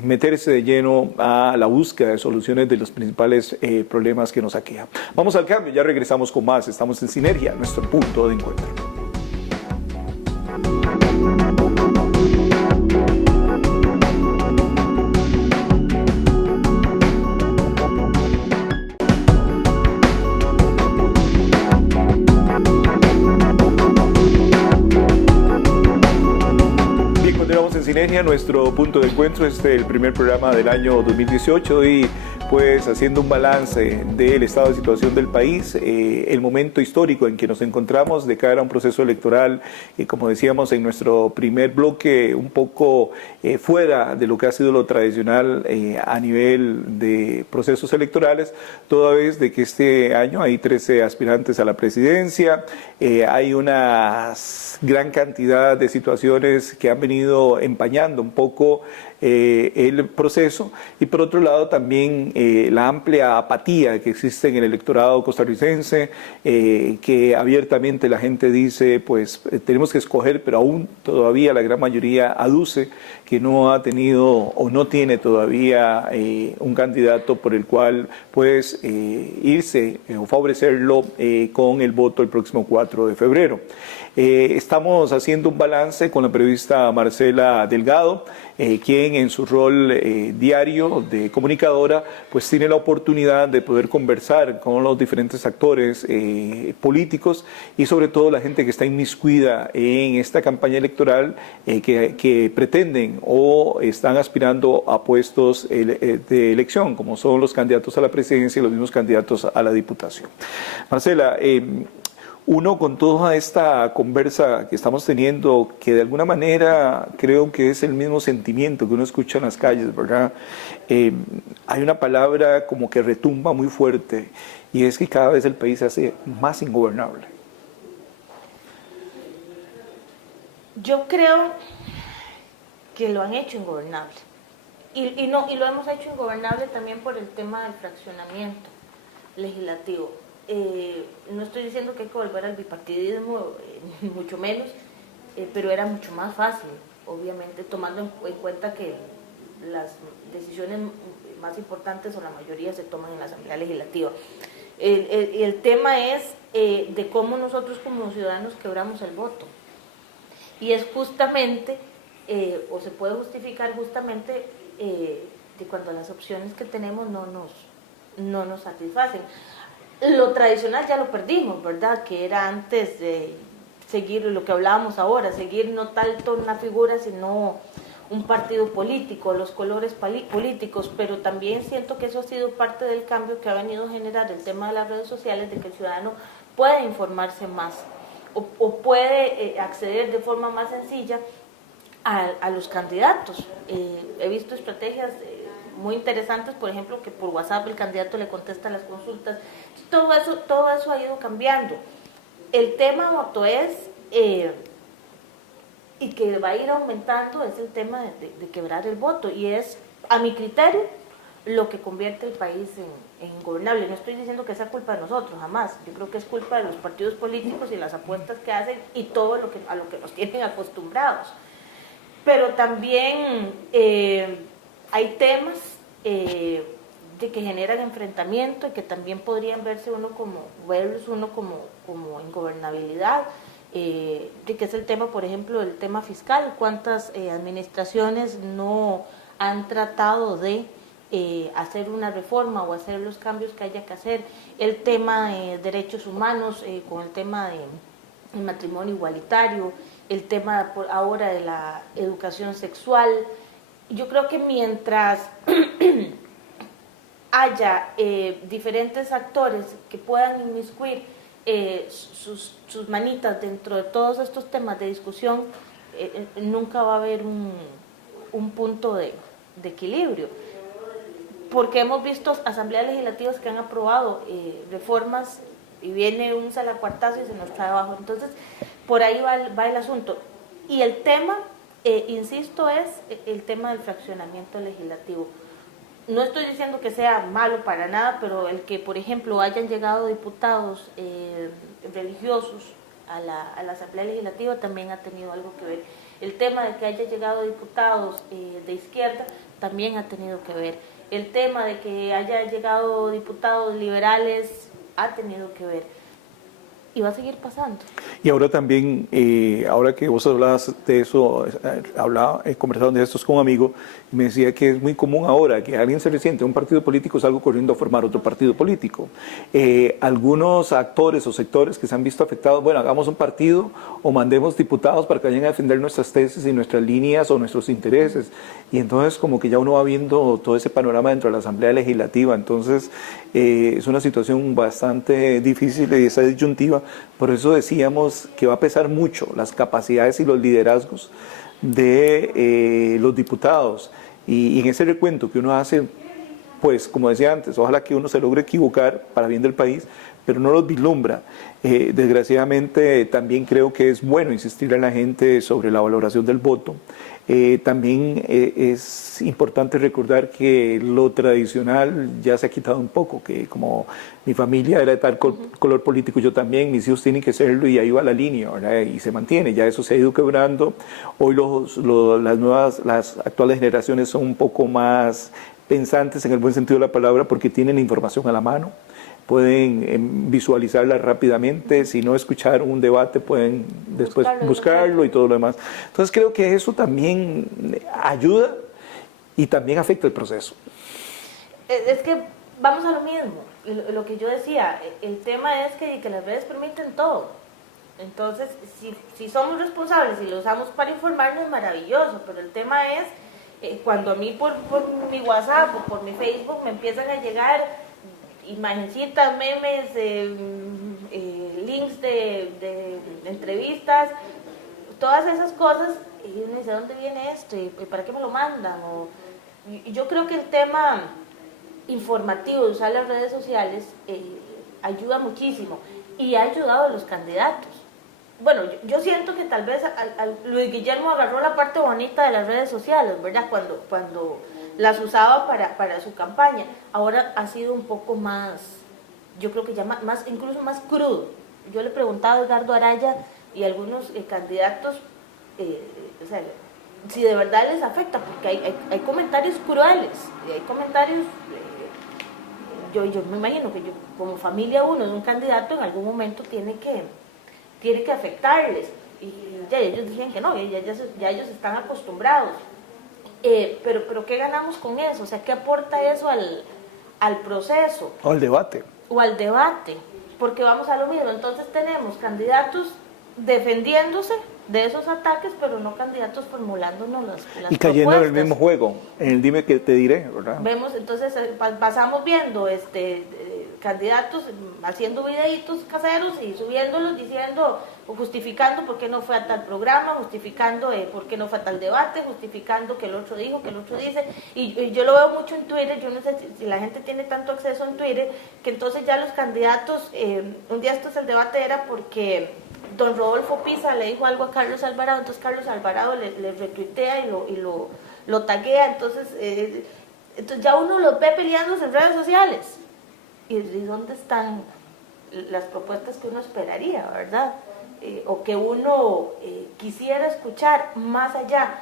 meterse de lleno a la búsqueda de soluciones de los principales problemas que nos aquejan. Vamos al cambio, ya regresamos con más. Estamos en Sinergia, nuestro punto de encuentro. En Sinergia, nuestro punto de encuentro, es el primer programa del año 2018 y pues haciendo un balance del estado de situación del país, el momento histórico en que nos encontramos de cara a un proceso electoral, como decíamos en nuestro primer bloque, un poco fuera de lo que ha sido lo tradicional a nivel de procesos electorales, toda vez de que este año hay 13 aspirantes a la presidencia, hay una gran cantidad de situaciones que han venido empañando un poco el proceso, y por otro lado también la amplia apatía que existe en el electorado costarricense, que abiertamente la gente dice pues tenemos que escoger, pero aún todavía la gran mayoría aduce que no ha tenido o no tiene todavía un candidato por el cual pues irse o favorecerlo con el voto el próximo 4 de febrero. Estamos haciendo un balance con la periodista Marcela Delgado, quien en su rol diario de comunicadora pues tiene la oportunidad de poder conversar con los diferentes actores políticos y sobre todo la gente que está inmiscuida en esta campaña electoral, que pretenden o están aspirando a puestos de elección, como son los candidatos a la presidencia y los mismos candidatos a la diputación. Marcela, uno con toda esta conversa que estamos teniendo, que de alguna manera creo que es el mismo sentimiento que uno escucha en las calles, ¿verdad? Hay una palabra como que retumba muy fuerte, y es que cada vez el país se hace más ingobernable. Yo creo que lo han hecho ingobernable. Y lo hemos hecho ingobernable también por el tema del fraccionamiento legislativo. No estoy diciendo que hay que volver al bipartidismo, mucho menos, pero era mucho más fácil, obviamente, tomando en cuenta que las decisiones más importantes o la mayoría se toman en la Asamblea Legislativa. El tema es de cómo nosotros como ciudadanos quebramos el voto. Y es justamente, o se puede justificar justamente, de cuando las opciones que tenemos no nos satisfacen. Lo tradicional ya lo perdimos, ¿verdad? Que era antes de seguir lo que hablábamos ahora, seguir no tanto una figura, sino un partido político, los colores políticos, pero también siento que eso ha sido parte del cambio que ha venido a generar el tema de las redes sociales, de que el ciudadano puede informarse más o puede acceder de forma más sencilla a los candidatos. He visto estrategias muy interesantes, por ejemplo, que por WhatsApp el candidato le contesta las consultas. Todo eso ha ido cambiando. El tema voto es, y que va a ir aumentando, es el tema de quebrar el voto, y es, a mi criterio, lo que convierte el país en ingobernable. No estoy diciendo que sea culpa de nosotros, jamás. Yo creo que es culpa de los partidos políticos y las apuestas que hacen y todo a lo que nos tienen acostumbrados. Pero también hay temas de que generan enfrentamiento y que también podrían verlos uno como ingobernabilidad, de que es el tema, por ejemplo, el tema fiscal. ¿Cuántas administraciones no han tratado de hacer una reforma o hacer los cambios que haya que hacer? El tema de derechos humanos, con el tema del matrimonio igualitario, el tema ahora de la educación sexual. Yo creo que mientras haya diferentes actores que puedan inmiscuir sus manitas dentro de todos estos temas de discusión, nunca va a haber un punto de equilibrio, porque hemos visto asambleas legislativas que han aprobado reformas y viene un salacuartazo y se nos trae abajo. Entonces, por ahí va el asunto. Y el tema, insisto, es el tema del fraccionamiento legislativo. No estoy diciendo que sea malo para nada, pero el que, por ejemplo, hayan llegado diputados religiosos a la Asamblea Legislativa también ha tenido algo que ver. El tema de que haya llegado diputados de izquierda también ha tenido que ver. El tema de que haya llegado diputados liberales ha tenido que ver. Y va a seguir pasando. Y ahora también, ahora que vos hablabas de eso, he conversado de estos con un amigo, y me decía que es muy común ahora que alguien se resiente a un partido político, salga corriendo a formar otro partido político. Algunos actores o sectores que se han visto afectados, bueno, hagamos un partido o mandemos diputados para que vayan a defender nuestras tesis y nuestras líneas o nuestros intereses. Y entonces como que ya uno va viendo todo ese panorama dentro de la Asamblea Legislativa. Entonces es una situación bastante difícil y esa disyuntiva. Por eso decíamos que va a pesar mucho las capacidades y los liderazgos de los diputados. Y en ese recuento que uno hace, pues como decía antes, ojalá que uno se logre equivocar para bien del país, pero no los vislumbra. Desgraciadamente también creo que es bueno insistir a la gente sobre la valoración del voto. También es importante recordar que lo tradicional ya se ha quitado un poco, que como mi familia era de tal color político, yo también, mis hijos tienen que serlo y ahí va la línea, ¿verdad? Y se mantiene, ya eso se ha ido quebrando. Hoy las actuales generaciones son un poco más pensantes en el buen sentido de la palabra porque tienen la información a la mano. Pueden visualizarla rápidamente, si no escuchar un debate pueden después buscarlo y todo lo demás. Entonces creo que eso también ayuda y también afecta el proceso. Es que vamos a lo mismo, lo que yo decía, el tema es que las redes permiten todo. Entonces, si somos responsables y lo usamos para informarnos, es maravilloso, pero el tema es cuando a mí por mi WhatsApp o por mi Facebook me empiezan a llegar imagencitas, memes, links de entrevistas, todas esas cosas, y uno dice, ¿dónde viene esto? ¿Y para qué me lo mandan? Y yo creo que el tema informativo de usar las redes sociales ayuda muchísimo, y ha ayudado a los candidatos. Bueno, yo siento que tal vez Luis Guillermo agarró la parte bonita de las redes sociales, ¿verdad? Cuando las usaba para su campaña. Ahora ha sido un poco más, yo creo que ya más, incluso más crudo. Yo le preguntaba a Edgardo Araya y a algunos candidatos, o sea, si de verdad les afecta, porque hay comentarios crueles, y hay comentarios, yo me imagino que yo, como familia uno de un candidato, en algún momento tiene que afectarles. Y ya ellos dijeron que no, ya ellos están acostumbrados. Pero ¿qué ganamos con eso? O sea, ¿qué aporta eso al proceso? O al debate. O al debate, porque vamos a lo mismo. Entonces tenemos candidatos defendiéndose de esos ataques, pero no candidatos formulándonos las y cayendo propuestas. en el mismo juego, en el dime que te diré, ¿verdad? Vemos, entonces pasamos viendo candidatos haciendo videitos caseros y subiéndolos, diciendo o justificando por qué no fue a tal programa, justificando por qué no fue a tal debate, justificando que el otro dijo, que el otro dice, y yo lo veo mucho en Twitter. Yo no sé si la gente tiene tanto acceso en Twitter, que entonces ya los candidatos, un día el debate era porque don Rodolfo Pisa le dijo algo a Carlos Alvarado, entonces Carlos Alvarado le retuitea y lo taguea, entonces ya uno los ve peleándose en redes sociales. ¿Y dónde están las propuestas que uno esperaría, verdad? O que uno quisiera escuchar más allá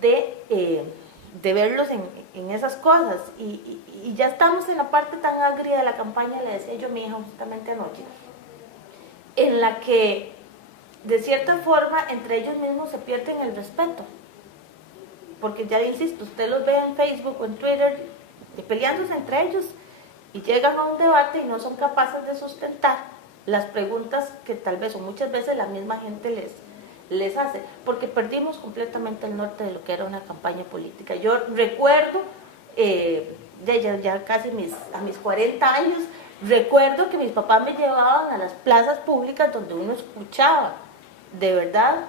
de verlos en esas cosas. Y ya estamos en la parte tan agria de la campaña, le decía yo a mi hija justamente anoche, en la que de cierta forma entre ellos mismos se pierden el respeto. Porque ya insisto, usted los ve en Facebook o en Twitter peleándose entre ellos y llegan a un debate y no son capaces de sustentar las preguntas que tal vez o muchas veces la misma gente les hace, porque perdimos completamente el norte de lo que era una campaña política. Yo recuerdo, ya casi a mis 40 años, recuerdo que mis papás me llevaban a las plazas públicas donde uno escuchaba de verdad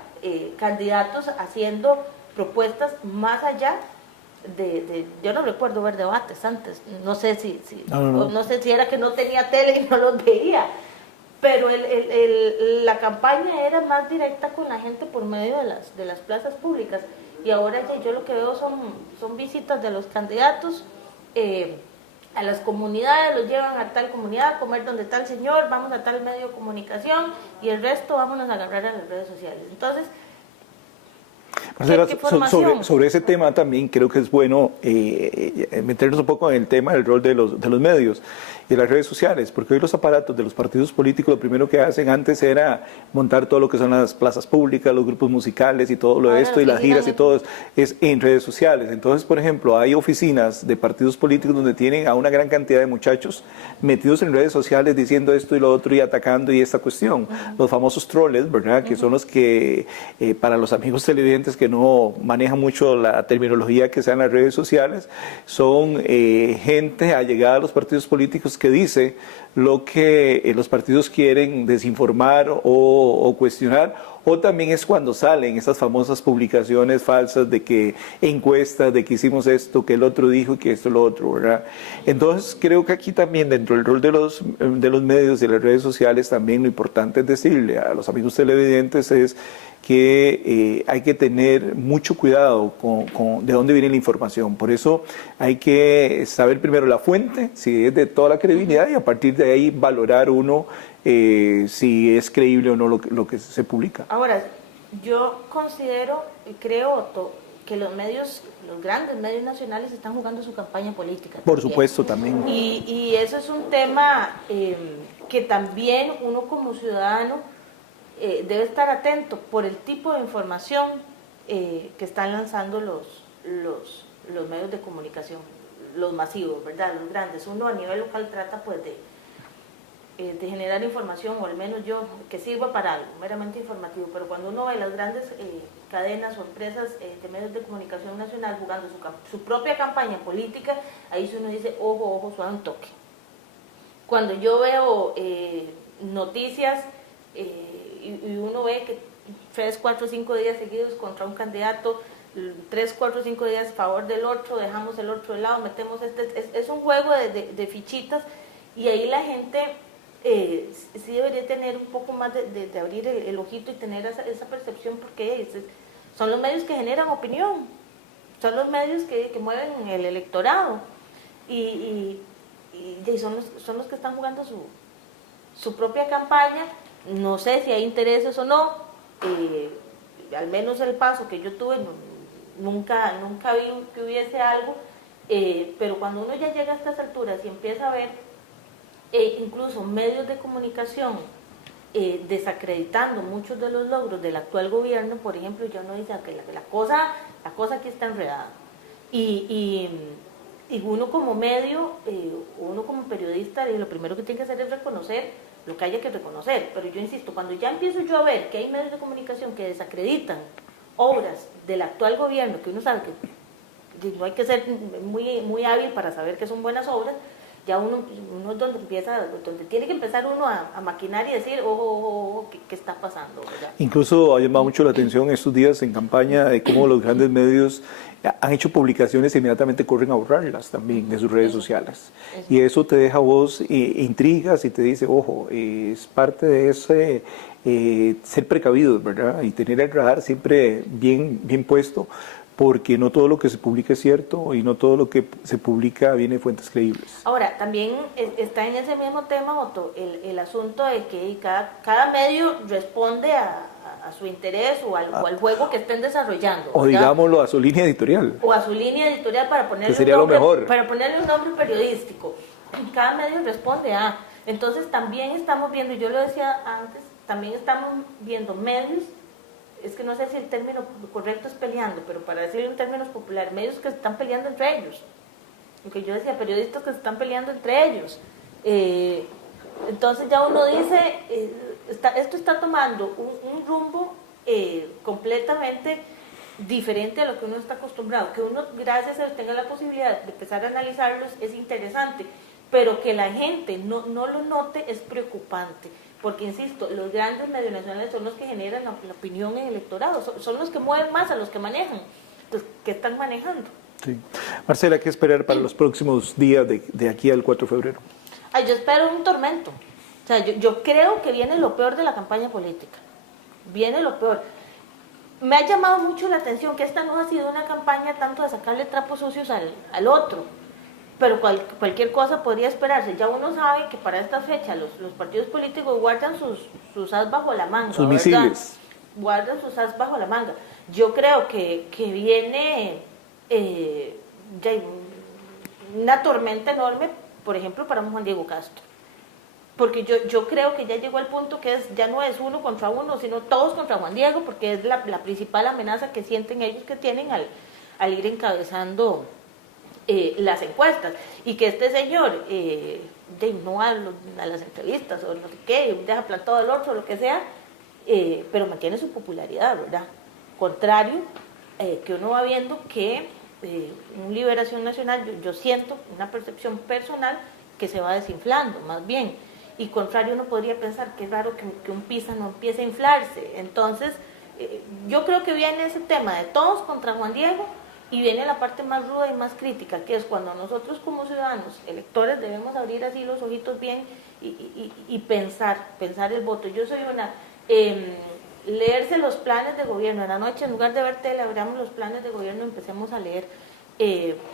candidatos haciendo propuestas más allá yo no recuerdo ver debates antes, no sé si no sé si era que no tenía tele y no los veía, pero la campaña era más directa con la gente por medio de las plazas públicas, y ahora ya yo lo que veo son visitas de los candidatos a las comunidades, los llevan a tal comunidad a comer donde tal señor, vamos a tal medio de comunicación y el resto vámonos a agarrar a las redes sociales. Entonces, sobre ese tema también creo que es bueno meternos un poco en el tema del rol de los medios y las redes sociales, porque hoy los aparatos de los partidos políticos lo primero que hacen antes era montar todo lo que son las plazas públicas, los grupos musicales y todo lo de esto, y las giras y todo es en redes sociales. Entonces, por ejemplo, hay oficinas de partidos políticos donde tienen a una gran cantidad de muchachos metidos en redes sociales diciendo esto y lo otro y atacando y esta cuestión. Los famosos troles, ¿verdad? Que son los que, para los amigos televidentes que no manejan mucho la terminología que sea en las redes sociales, son gente allegada a los partidos políticos que dice lo que los partidos quieren desinformar o cuestionar, o también es cuando salen esas famosas publicaciones falsas de que encuestas, de que hicimos esto, que el otro dijo y que esto lo otro, ¿verdad? Entonces creo que aquí también dentro del rol de los medios y de las redes sociales también lo importante es decirle a los amigos televidentes es que hay que tener mucho cuidado con de dónde viene la información. Por eso hay que saber primero la fuente, si es de toda la credibilidad, y a partir de ahí valorar uno si es creíble o no lo que se publica. Ahora, yo considero y creo que los grandes medios nacionales están jugando su campaña política. Por supuesto, también. Y eso es un tema que también uno como ciudadano debe estar atento por el tipo de información que están lanzando los medios de comunicación, los masivos, ¿verdad? Los grandes. Uno a nivel local trata pues de generar información, o al menos yo, que sirva para algo, meramente informativo, pero cuando uno ve las grandes cadenas o empresas de medios de comunicación nacional jugando su propia campaña política, ahí uno dice, ojo, suave un toque. Cuando yo veo noticias y uno ve que 3, 4, 5 días seguidos contra un candidato, 3, 4, 5 días a favor del otro, dejamos el otro de lado, metemos es un juego de fichitas, y ahí la gente sí debería tener un poco más de abrir el ojito y tener esa percepción, porque son los medios que generan opinión, son los medios que mueven el electorado, y son los que están jugando su propia campaña. No sé si hay intereses o no, al menos el paso que yo tuve, nunca vi que hubiese algo, pero cuando uno ya llega a estas alturas y empieza a ver incluso medios de comunicación desacreditando muchos de los logros del actual gobierno, por ejemplo, ya uno dice que la cosa aquí está enredada, y uno como medio, uno como periodista, lo primero que tiene que hacer es reconocer lo que haya que reconocer, pero yo insisto, cuando ya empiezo yo a ver que hay medios de comunicación que desacreditan obras del actual gobierno, que uno sabe que no hay que ser muy hábil para saber que son buenas obras, ya uno es donde tiene que empezar uno a maquinar y decir, ojo, ¿qué está pasando? ¿Verdad? Incluso ha llamado mucho la atención estos días en campaña de cómo los grandes medios han hecho publicaciones e inmediatamente corren a borrarlas también de sus redes sociales. Y eso te deja a vos intrigas y te dice, ojo, es parte de ese ser precavidos, ¿verdad? Y tener el radar siempre bien puesto, porque no todo lo que se publica es cierto y no todo lo que se publica viene de fuentes creíbles. Ahora, también está en ese mismo tema, Otto, el asunto de que cada medio responde a su interés o al juego que estén desarrollando. O ¿verdad? Digámoslo, a su línea editorial. O a su línea editorial para ponerle, para ponerle un nombre periodístico. Cada medio responde a. Entonces también estamos viendo, yo lo decía antes, también estamos viendo medios, es que no sé si el término correcto es peleando, pero para decirlo en términos populares, medios que se están peleando entre ellos. Lo que yo decía, periodistas que se están peleando entre ellos. Entonces ya uno dice, esto está tomando un rumbo completamente diferente a lo que uno está acostumbrado. Que uno, gracias a Dios, tenga la posibilidad de empezar a analizarlos es interesante, pero que la gente no lo note es preocupante. Porque, insisto, los grandes medios nacionales son los que generan la opinión en el electorado, son los que mueven más a los que manejan. Entonces, ¿qué están manejando? Sí. Marcela, ¿qué esperar para los próximos días de aquí al 4 de febrero? Ay, yo espero un tormento. O sea, yo creo que viene lo peor de la campaña política. Viene lo peor. Me ha llamado mucho la atención que esta no ha sido una campaña tanto de sacarle trapos sucios al otro, pero cualquier cosa podría esperarse. Ya uno sabe que para esta fecha los partidos políticos guardan sus as bajo la manga. Sus misiles. Guardan sus as bajo la manga. Yo creo que viene ya una tormenta enorme, por ejemplo, para Juan Diego Castro. Porque yo creo que ya llegó al punto que ya no es uno contra uno, sino todos contra Juan Diego, porque es la principal amenaza que sienten ellos que tienen al ir encabezando las encuestas. Y que este señor no va a las entrevistas o no sé qué, deja plantado al otro, lo que sea, pero mantiene su popularidad, ¿verdad? Contrario, que uno va viendo que un Liberación Nacional, yo siento una percepción personal que se va desinflando, más bien. Y contrario, uno podría pensar que es raro que un PISA no empiece a inflarse. Entonces, yo creo que viene ese tema de todos contra Juan Diego y viene la parte más ruda y más crítica, que es cuando nosotros como ciudadanos, electores, debemos abrir así los ojitos bien y pensar el voto. Yo soy una... leerse los planes de gobierno en la noche, en lugar de ver tele, abramos los planes de gobierno y empecemos a leer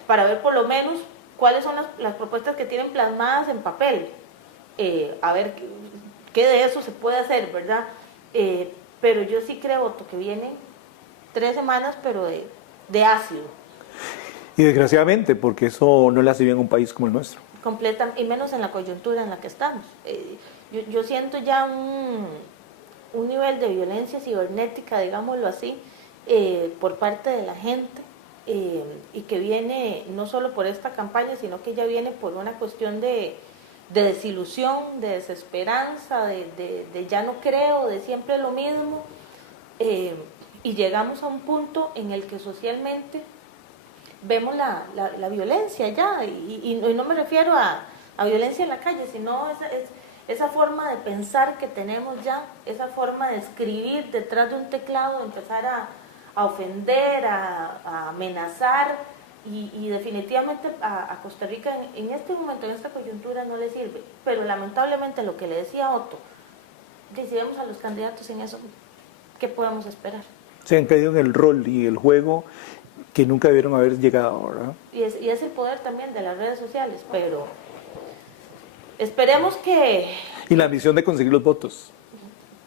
para ver por lo menos cuáles son las propuestas que tienen plasmadas en papel, a ver qué de eso se puede hacer, ¿verdad? Pero yo sí creo, Otto, que vienen 3 semanas, pero de ácido. Y desgraciadamente, porque eso no le hace bien a un país como el nuestro. Completa, y menos en la coyuntura en la que estamos. Yo siento ya un nivel de violencia cibernética, digámoslo así, por parte de la gente, y que viene no solo por esta campaña, sino que ya viene por una cuestión de desilusión, de desesperanza, de ya no creo, de siempre lo mismo, y llegamos a un punto en el que socialmente vemos la violencia ya, y no me refiero a violencia en la calle, sino esa forma de pensar que tenemos ya, esa forma de escribir detrás de un teclado, empezar a ofender, a amenazar, y definitivamente a Costa Rica en este momento, en esta coyuntura, no le sirve. Pero lamentablemente lo que le decía Otto, si vemos a los candidatos en eso, ¿qué podemos esperar? Se han caído en el rol y el juego que nunca debieron haber llegado, ¿verdad? Y es el poder también de las redes sociales, pero esperemos que... Y la ambición de conseguir los votos.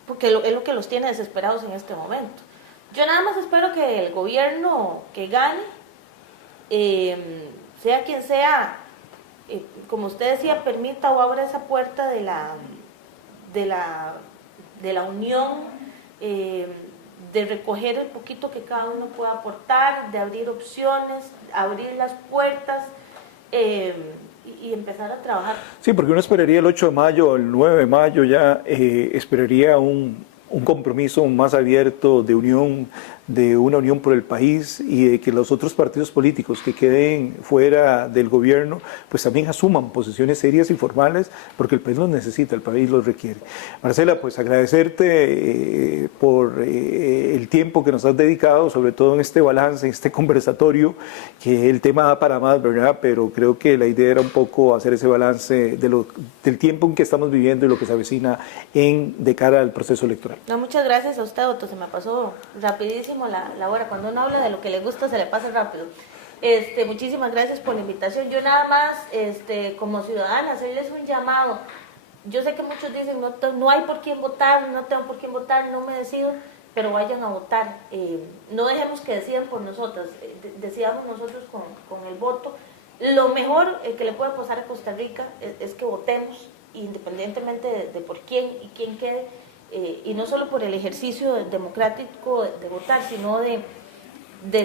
Porque es lo que los tiene desesperados en este momento. Yo nada más espero que el gobierno que gane, sea quien sea, como usted decía, permita o abra esa puerta de la unión, de recoger el poquito que cada uno pueda aportar, de abrir opciones, abrir las puertas y empezar a trabajar. Sí, porque uno esperaría el 8 de mayo, el 9 de mayo ya, esperaría un compromiso más abierto de unión, de una unión por el país, y de que los otros partidos políticos que queden fuera del gobierno pues también asuman posiciones serias y formales, porque el país los necesita, el país los requiere. Marcela, pues agradecerte por el tiempo que nos has dedicado, sobre todo en este balance, en este conversatorio, que el tema da para más, ¿verdad? Pero creo que la idea era un poco hacer ese balance del tiempo en que estamos viviendo y lo que se avecina de cara al proceso electoral. No, muchas gracias a usted, Otto, se me pasó rapidísimo la hora. Cuando uno habla de lo que le gusta se le pasa rápido. Muchísimas gracias por la invitación. Yo nada más, como ciudadana, hacerles un llamado. Yo sé que muchos dicen, no hay por quién votar, no tengo por quién votar, no me decido, pero vayan a votar. No dejemos que decidan por nosotras, decidamos nosotros con el voto. Lo mejor que le puede pasar a Costa Rica es que votemos, independientemente de por quién y quién quede, y no solo por el ejercicio democrático de votar, sino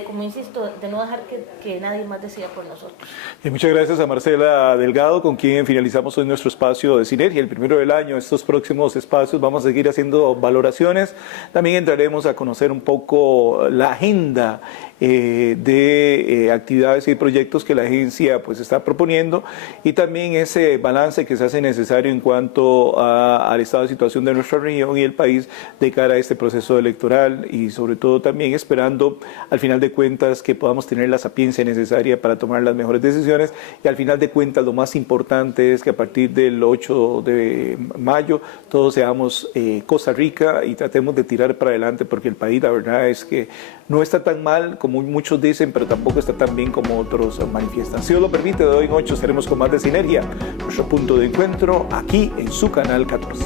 como insisto, de no dejar que nadie más decida por nosotros. Y muchas gracias a Marcela Delgado, con quien finalizamos hoy nuestro espacio de Sinergia, el primero del año. Estos próximos espacios vamos a seguir haciendo valoraciones. También entraremos a conocer un poco la agenda de actividades y proyectos que la agencia pues está proponiendo, y también ese balance que se hace necesario en cuanto al estado de situación de nuestra región y el país de cara a este proceso electoral, y sobre todo también esperando al final de cuentas que podamos tener la sapiencia necesaria para tomar las mejores decisiones. Y al final de cuentas lo más importante es que a partir del 8 de mayo todos seamos Costa Rica y tratemos de tirar para adelante, porque el país, la verdad es que no está tan mal como muchos dicen, pero tampoco está tan bien como otros manifiestan. Si Dios lo permite, de hoy en 8 estaremos con más de Sinergia, nuestro punto de encuentro aquí en su canal 14.